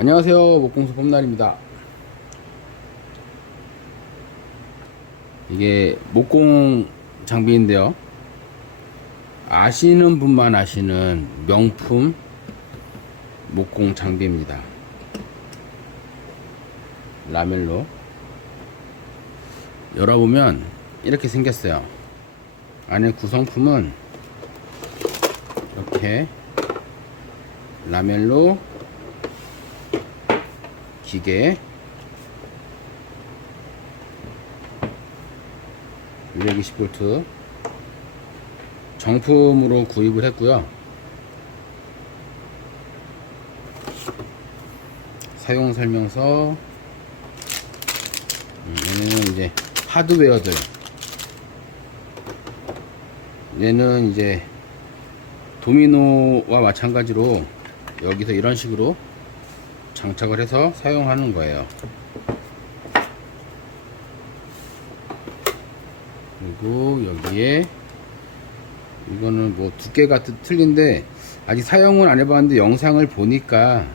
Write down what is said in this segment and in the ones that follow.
안녕하세요, 목공소 봄날입니다. 이게 목공 장비인데요, 아시는 분만 아시는 명품 목공 장비입니다. 라멜로 열어보면 이렇게 생겼어요. 안에 구성품은 이렇게 라멜로 기계, 220V 정품으로 구입을 했고요. 사용 설명서, 얘는 이제 하드웨어들, 얘는 이제 도미노와 마찬가지로 여기서 이런 식으로 장착을 해서 사용하는 거예요. 그리고 여기에 이거는 뭐 두께가 틀린데 아직 사용은 안 해봤는데 영상을 보니까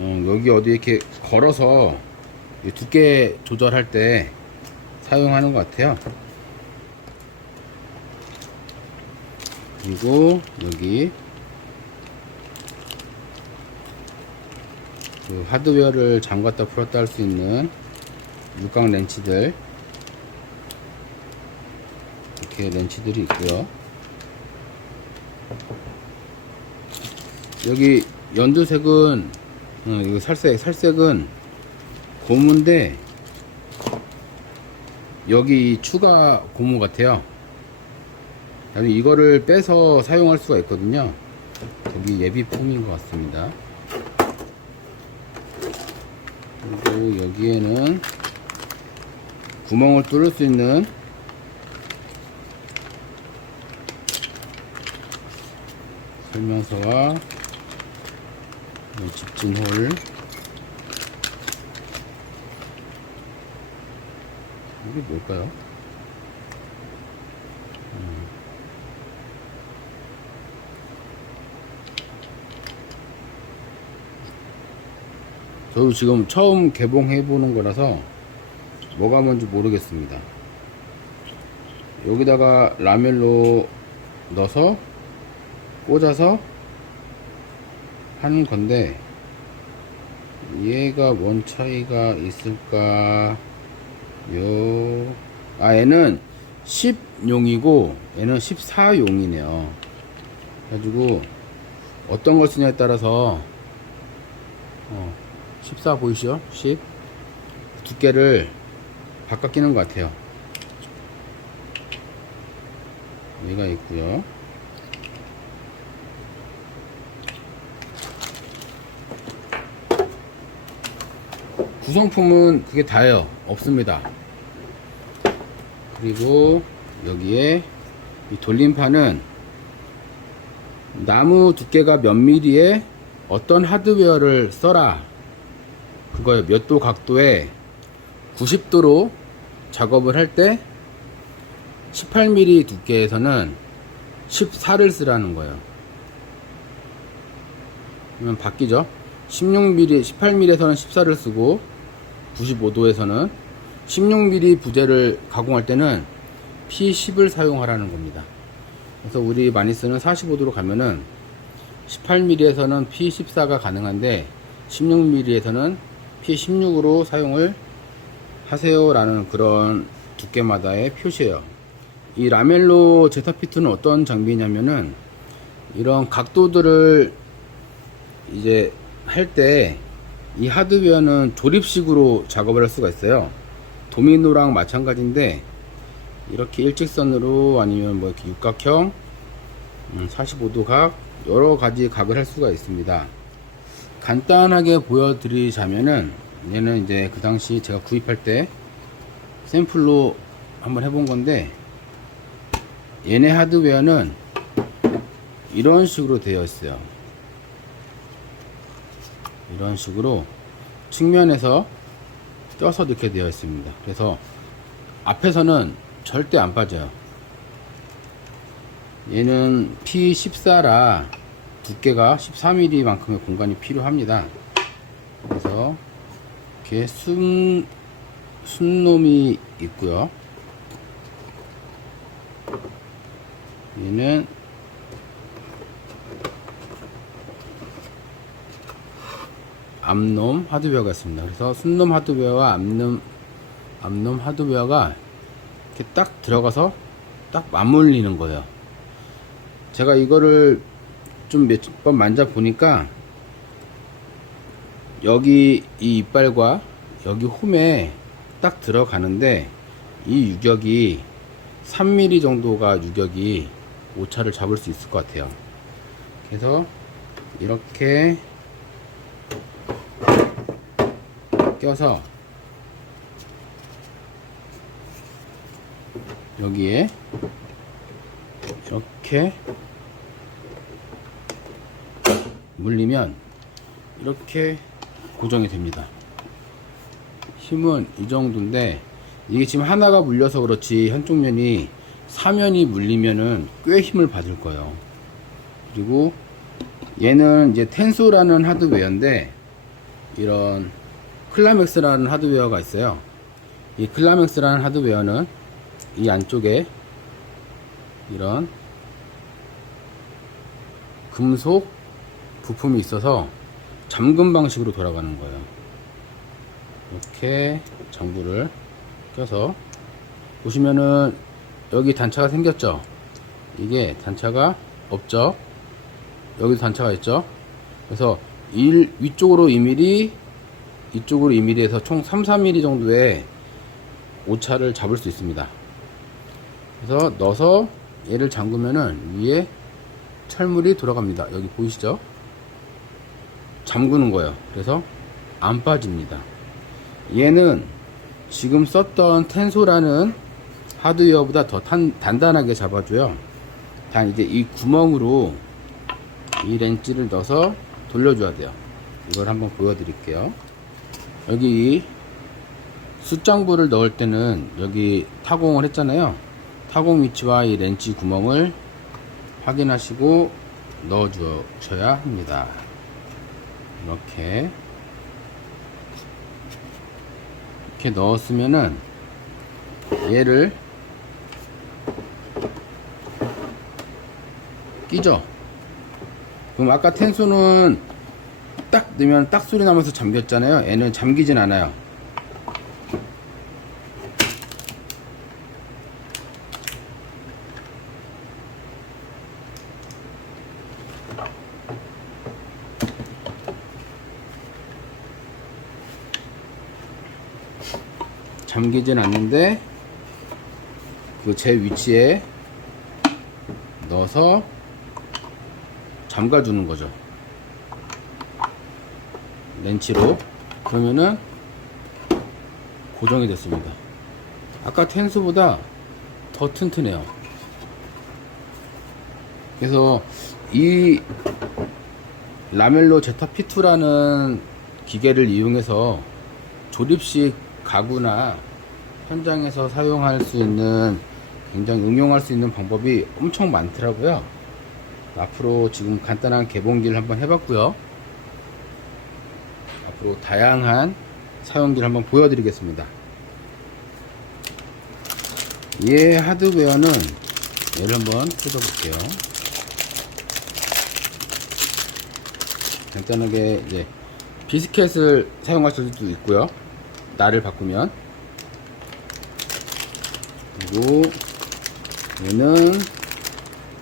여기 어디 이렇게 걸어서 두께 조절할 때 사용하는 것 같아요. 그리고 여기 그 하드웨어를 잠갔다 풀었다 할 수 있는 육각 렌치들, 이렇게 렌치들이 있고요. 여기 연두색은 이거 살색은 고무인데 여기 추가 고무 같아요. 이거를 빼서 사용할 수가 있거든요. 여기 예비품인 것 같습니다. 그리고 여기에는 구멍을 뚫을 수 있는 설명서와 집진홀, 이게 뭘까요? 저도 지금 처음 개봉해 보는 거라서 뭐가 뭔지 모르겠습니다. 여기다가 라멜로 넣어서 꽂아서 하는 건데 얘가 뭔 차이가 있을까? 얘는 10용이고 얘는 14용이네요. 그래가지고 어떤 걸 쓰냐에 따라서 14 보이시죠? 10 두께를 바꿔 끼는 것 같아요. 얘가 있고요. 구성품은 그게 다예요. 없습니다. 그리고 여기에 이 돌림판은 나무 두께가 몇 미리에 어떤 하드웨어를 써라, 그거예요. 몇 도 각도에 90도로 작업을 할 때 18mm 두께에서는 14를 쓰라는 거예요. 그러면 바뀌죠. 16mm, 18mm에서는 14를 쓰고 95도에서는 16mm 부재를 가공할 때는 P10을 사용하라는 겁니다. 그래서 우리 많이 쓰는 45도로 가면은 18mm에서는 P14가 가능한데 16mm에서는 P16으로 사용을 하세요 라는 그런 두께마다의 표시예요. 이 라멜로 제타피트는 어떤 장비냐면은 이런 각도들을 이제 할 때 이 하드웨어는 조립식으로 작업을 할 수가 있어요. 도미노랑 마찬가지인데 이렇게 일직선으로 아니면 뭐 이렇게 육각형, 45도 각, 여러 가지 각을 할 수가 있습니다. 간단하게 보여드리자면은 얘는 이제 그 당시 제가 구입할 때 샘플로 한번 해본 건데 얘네 하드웨어는 이런 식으로 되어 있어요. 이런 식으로 측면에서 껴서 넣게 되어 있습니다. 그래서 앞에서는 절대 안 빠져요. 얘는 P14라 두께가 13mm 만큼의 공간이 필요합니다. 그래서 이렇게 순놈이 있고요. 얘는 암놈 하드웨어가 있습니다. 그래서 순놈 하드웨어와 암놈 하드웨어가 이렇게 딱 들어가서 딱 맞물리는 거예요. 제가 이거를 좀 몇 번 만져 보니까 여기 이 이빨과 여기 홈에 딱 들어가는데 이 유격이 3mm 정도가 유격이 오차를 잡을 수 있을 것 같아요. 그래서 이렇게 껴서 여기에 이렇게 물리면 이렇게 고정이 됩니다. 힘은 이 정도인데 이게 지금 하나가 물려서 그렇지 한쪽 면이 사면이 물리면은 꽤 힘을 받을 거예요. 그리고 얘는 이제 텐소라는 하드웨어인데 이런 클라맥스라는 하드웨어가 있어요. 이 클라맥스라는 하드웨어는 이 안쪽에 이런 금속 부품이 있어서 잠금 방식으로 돌아가는 거예요. 이렇게 장구를 껴서 보시면은 여기 단차가 생겼죠. 이게 단차가 없죠. 여기도 단차가 있죠. 그래서 위쪽으로 2mm, 이쪽으로 2mm에서 총 3, 4mm 정도의 오차를 잡을 수 있습니다. 그래서 넣어서 얘를 잠그면은 위에 철물이 돌아갑니다. 여기 보이시죠? 잠그는 거예요. 그래서 안 빠집니다. 얘는 지금 썼던 텐소라는 하드웨어보다 더 단단하게 잡아줘요. 단 이제 이 구멍으로 이 렌치를 넣어서 돌려줘야 돼요. 이걸 한번 보여드릴게요. 여기 숯장부를 넣을 때는 여기 타공을 했잖아요. 타공 위치와 이 렌치 구멍을 확인하시고 넣어 주셔야 합니다. 이렇게 넣었으면은 얘를 끼죠. 그럼 아까 텐소는 딱 넣으면 딱 소리 나면서 잠겼잖아요. 얘는 잠기진 않아요. 잠기진 않는데 그 제 위치에 넣어서 잠가주는 거죠. 렌치로. 그러면은 고정이 됐습니다. 아까 텐스보다 더 튼튼해요. 그래서 이 라멜로 제타 P2라는 기계를 이용해서 조립식 가구나 현장에서 사용할 수 있는, 굉장히 응용할 수 있는 방법이 엄청 많더라고요. 앞으로 지금 간단한 개봉기를 한번 해봤고요. 앞으로 다양한 사용기를 한번 보여드리겠습니다. 얘 하드웨어는 얘를 한번 뜯어볼게요. 간단하게 이제 비스켓을 사용하실 수도 있고요. 날을 바꾸면. 그리고 얘는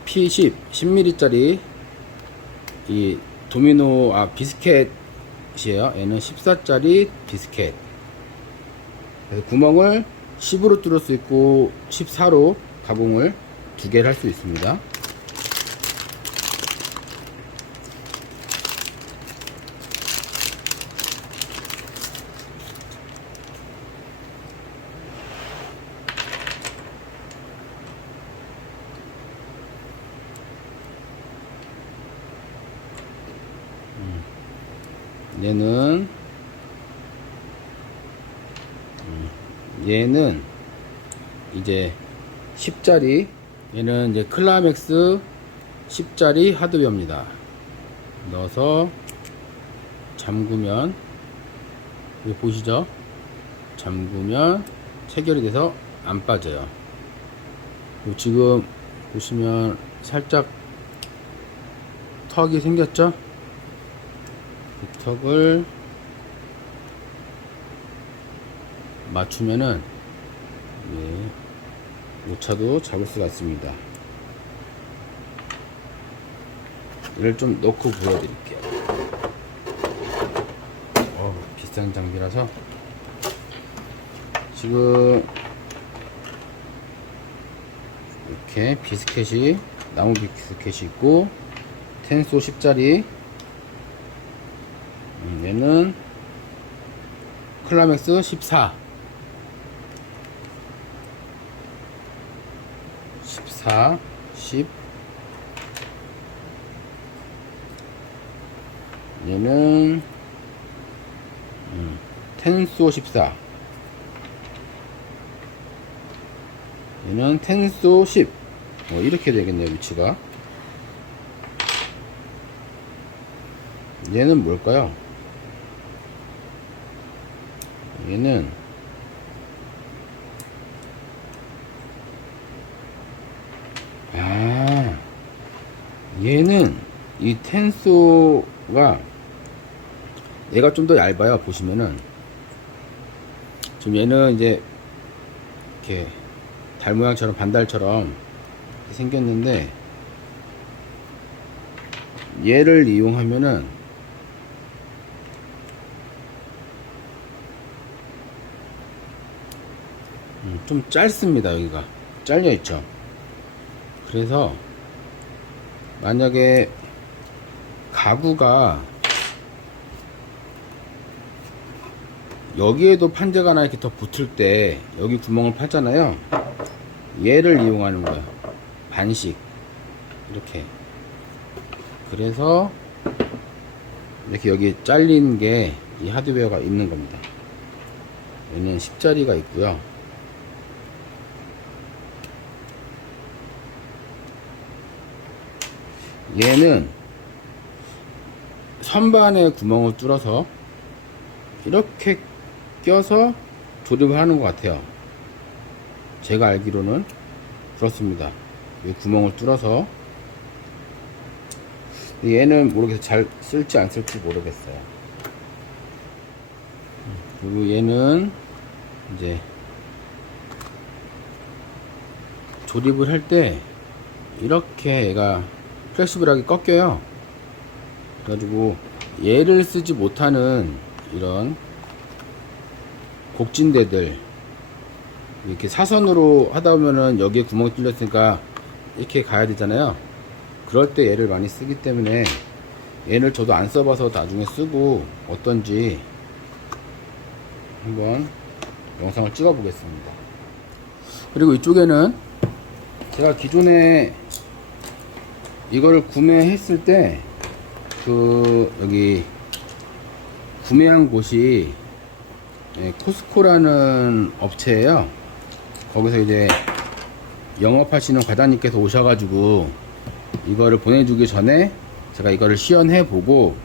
P10 10mm짜리 이 도미노 비스켓이에요. 얘는 14짜리 비스켓. 그래서 구멍을 10으로 뚫을 수 있고 14로 가공을 두 개를 할 수 있습니다. 얘는 이제 10짜리, 얘는 이제 클라맥스 10짜리 하드웨어입니다. 넣어서 잠그면, 여기 보시죠? 잠그면 체결이 돼서 안 빠져요. 그리고 지금 보시면 살짝 턱이 생겼죠? 이 턱을 맞추면은 오차도 잡을 수가 있습니다. 이를 좀 넣고 보여드릴게요. 비싼 장비라서 지금 이렇게 비스켓이, 나무 비스켓이 있고 텐소 10짜리, 얘는 클라맥스 14 10 얘는 텐소 14, 얘는 텐소 10. 이렇게 되겠네요, 위치가. 얘는 뭘까요? 얘는 얘는 이 텐소가 얘가 좀 더 얇아요. 보시면은 지금 얘는 이제 이렇게 달 모양처럼, 반달처럼 생겼는데, 얘를 이용하면은 좀 짧습니다. 여기가 잘려 있죠. 그래서 만약에 가구가 여기에도 판재가 하나 이렇게 더 붙을 때 여기 구멍을 파잖아요. 얘를 이용하는 거예요. 반씩 이렇게. 그래서 이렇게 여기 잘린 게 이 하드웨어가 있는 겁니다. 얘는 10짜리가 있고요. 얘는 선반에 구멍을 뚫어서 이렇게 껴서 조립을 하는 것 같아요. 제가 알기로는 그렇습니다. 이 구멍을 뚫어서. 얘는 모르겠어요. 잘 쓸지 안 쓸지 모르겠어요. 그리고 얘는 이제 조립을 할 때 이렇게 얘가 플렉시블하게 꺾여요. 그래가지고 얘를 쓰지 못하는 이런 곡진대들, 이렇게 사선으로 하다 보면은 여기에 구멍이 뚫렸으니까 이렇게 가야 되잖아요. 그럴 때 얘를 많이 쓰기 때문에 얘를 저도 안 써봐서 나중에 쓰고 어떤지 한번 영상을 찍어 보겠습니다. 그리고 이쪽에는 제가 기존에 이거를 구매했을 때 여기 구매한 곳이 코스코라는 업체예요. 거기서 이제 영업하시는 과장님께서 오셔가지고 이거를 보내주기 전에 제가 이거를 시연해 보고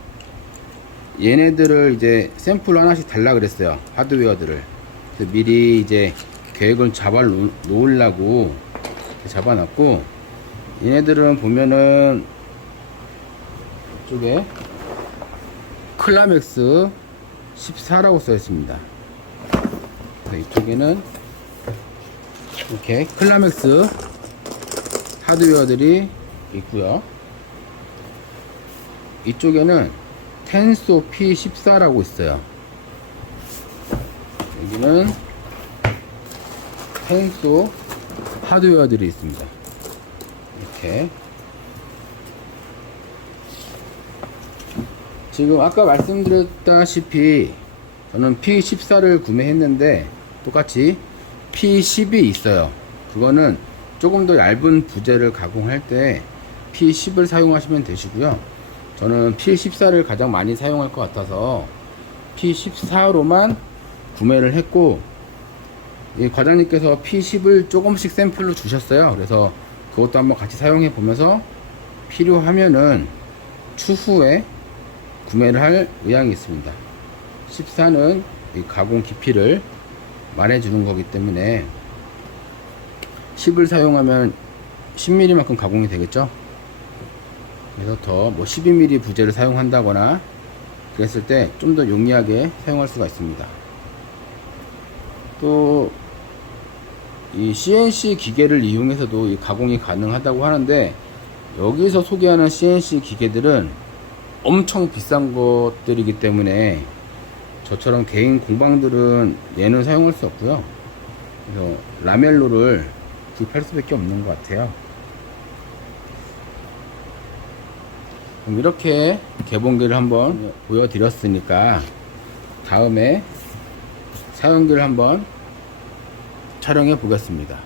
얘네들을 이제 샘플 하나씩 달라 그랬어요. 하드웨어들을. 그래서 미리 이제 계획을 잡아 놓으려고 잡아놨고, 얘네들은 보면은 이쪽에 클라맥스 14라고 써 있습니다. 이쪽에는 이렇게 클라맥스 하드웨어들이 있고요. 이쪽에는 텐소 P14라고 있어요. 여기는 텐소 하드웨어들이 있습니다. 이렇게. 지금 아까 말씀드렸다시피 저는 P14를 구매했는데 똑같이 P10이 있어요. 그거는 조금 더 얇은 부재를 가공할 때 P10을 사용하시면 되시고요. 저는 P14를 가장 많이 사용할 것 같아서 P14로만 구매를 했고, 이 과장님께서 P10을 조금씩 샘플로 주셨어요. 그래서 그것도 한번 같이 사용해 보면서 필요하면은 추후에 구매를 할 의향이 있습니다. 14는 이 가공 깊이를 말해주는 거기 때문에 10을 사용하면 10mm만큼 가공이 되겠죠. 그래서 더 뭐 12mm 부재를 사용한다거나 그랬을 때 좀 더 용이하게 사용할 수가 있습니다. 또 이 CNC 기계를 이용해서도 이 가공이 가능하다고 하는데, 여기서 소개하는 CNC 기계들은 엄청 비싼 것들이기 때문에 저처럼 개인 공방들은 얘는 사용할 수 없고요. 그래서 라멜로를 구입할 수밖에 없는 것 같아요. 그럼 이렇게 개봉기를 한번 보여드렸으니까 다음에 사용기를 한번 촬영해 보겠습니다.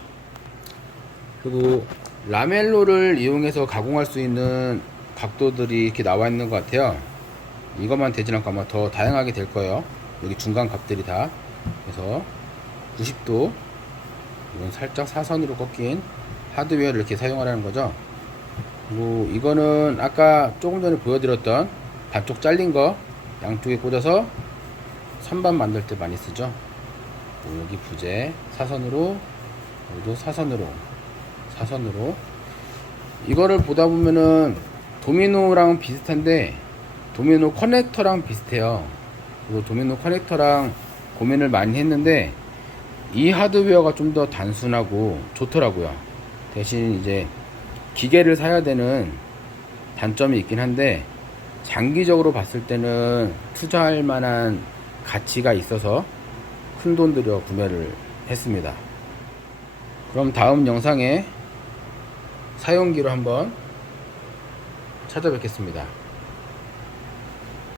그리고 라멜로를 이용해서 가공할 수 있는 각도들이 이렇게 나와 있는 것 같아요. 이것만 되진 않고 아마 더 다양하게 될 거예요. 여기 중간 값들이 다. 그래서 90도, 이건 살짝 사선으로 꺾인 하드웨어를 이렇게 사용하라는 거죠. 그리고 이거는 아까 조금 전에 보여드렸던 반쪽 잘린 거 양쪽에 꽂아서 선반 만들 때 많이 쓰죠. 여기 부재 사선으로, 여기도 사선으로 이거를 보다 보면은 도미노랑 비슷한데 도미노 커넥터랑 비슷해요. 그리고 도미노 커넥터랑 고민을 많이 했는데 이 하드웨어가 좀 더 단순하고 좋더라고요. 대신 이제 기계를 사야 되는 단점이 있긴 한데 장기적으로 봤을 때는 투자할 만한 가치가 있어서 큰 돈 들여 구매를 했습니다. 그럼 다음 영상에 사용기로 한번 찾아뵙겠습니다.